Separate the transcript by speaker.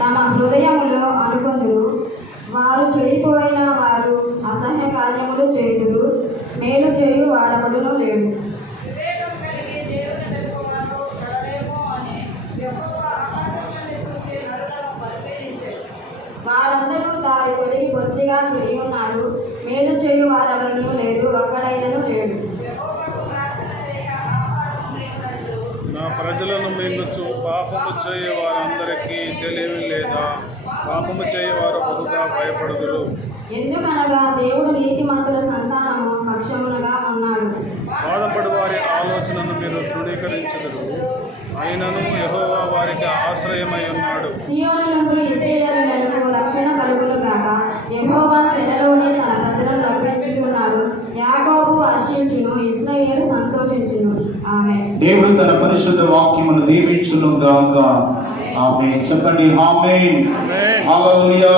Speaker 1: తమ హృదయములో అనుకొందురు. వారు చెడిపోయిన వారు అసహ్య కార్యములు చేయుదురు. మేలు చేయు వాడబడును లేడు. వారందరూ దారి తొలగి బొత్తిగా చెడి ఉన్నారు. మేలు చేయు వారెవరను లేరు ఒక్కడైనను లేడు.
Speaker 2: యెహోవాకు ప్రార్థన చేయక
Speaker 3: నా ప్రజలను మింగుచు పాపము చేయ వారందరికీ తెలివి లేదా. పాపము చేయవారు బహుగా భయపడుదురు.
Speaker 1: ఎందుకనగా దేవుడు నీతిమంతుల సంతానము పక్షమునగా ఉన్నాడు.
Speaker 3: బాధపడి వారి ఆలోచనను మీరు తృణీకరించుదురు. అయినను యెహోవా వారికి ఆశ్రయమై ఉన్నాడు.
Speaker 1: సియోను నుండి ఇశ్రాయేలులకు రక్షణ కలుగును గాక యెహోవా శరలోనే తన ప్రజలను రక్షించుకున్నాడు యాకోబు హర్షించును ఇశ్రాయేలు సంతోషించును.
Speaker 4: దేవుడు తన పరిశుద్ధ వాక్యమును దీవించును గాక ఆమె చెప్పండి ఆమె
Speaker 3: ఆమేన్.
Speaker 4: హల్లెలూయా